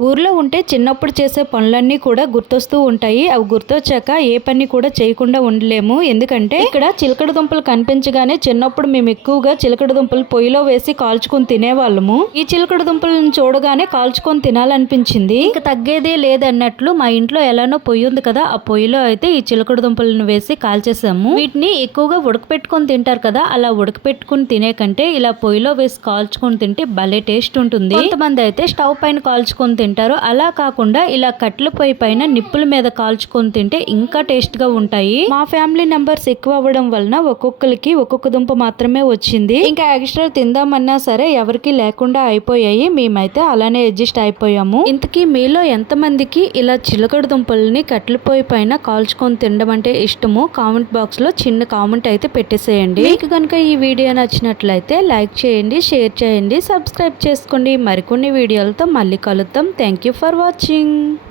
ఊర్లో ఉంటే చిన్నప్పుడు చేసే పనులన్నీ కూడా గుర్తొస్తూ ఉంటాయి. అవి గుర్తొచ్చాక ఏ పని కూడా చేయకుండా ఉండలేము. ఎందుకంటే ఇక్కడ చిలకడ దుంపలు కనిపించగానే చిన్నప్పుడు మేము ఎక్కువగా చిలకడ దుంపలు పొయ్యిలో వేసి కాల్చుకొని తినేవాళ్ళము. ఈ చిలకడ దుంపలను చూడగానే కాల్చుకొని తినాలనిపించింది. ఇంకా తగ్గేదే లేదన్నట్లు మా ఇంట్లో ఎలానో పొయ్యి ఉంది కదా, ఆ పొయ్యిలో అయితే ఈ చిలకడ దుంపలను వేసి కాల్చేసాము. వీటిని ఎక్కువగా ఉడకపెట్టుకొని తింటారు కదా, అలా ఉడకపెట్టుకుని తినే కంటే ఇలా పొయ్యిలో వేసి కాల్చుకొని తింటే భలే టేస్ట్ ఉంటుంది. కొంతమంది అయితే స్టవ్ పైన కాల్చుకొని తింటారు. అలా కాకుండా ఇలా కట్టెల పొయ్యి పైన నిప్పుల మీద కాల్చుకొని తింటే ఇంకా టేస్ట్ గా ఉంటాయి. మా ఫ్యామిలీ నంబర్స్ ఎక్కువ అవ్వడం వలన ఒక్కొక్కరికి ఒక్కొక్క దుంప మాత్రమే వచ్చింది. ఇంకా ఎక్స్ట్రా తిందామన్నా సరే ఎవరికి లేకుండా అయిపోయాయి. మేమైతే అలానే అడ్జస్ట్ అయిపోయాము. ఇంతకీ మీలో ఎంతమందికి ఇలా చిలకడ దుంపల్ని కట్టెల పొయ్యి పైన కాల్చుకొని తినడం అంటే ఇష్టమో కామెంట్ బాక్స్ లో చిన్న కామెంట్ అయితే పెట్టేసేయండి. మీకు కనుక ఈ వీడియో నచ్చినట్లయితే లైక్ చేయండి, షేర్ చేయండి, సబ్స్క్రైబ్ చేసుకోండి. మరికొన్ని వీడియోలతో మళ్ళీ కలుద్దాం. Thank you for watching.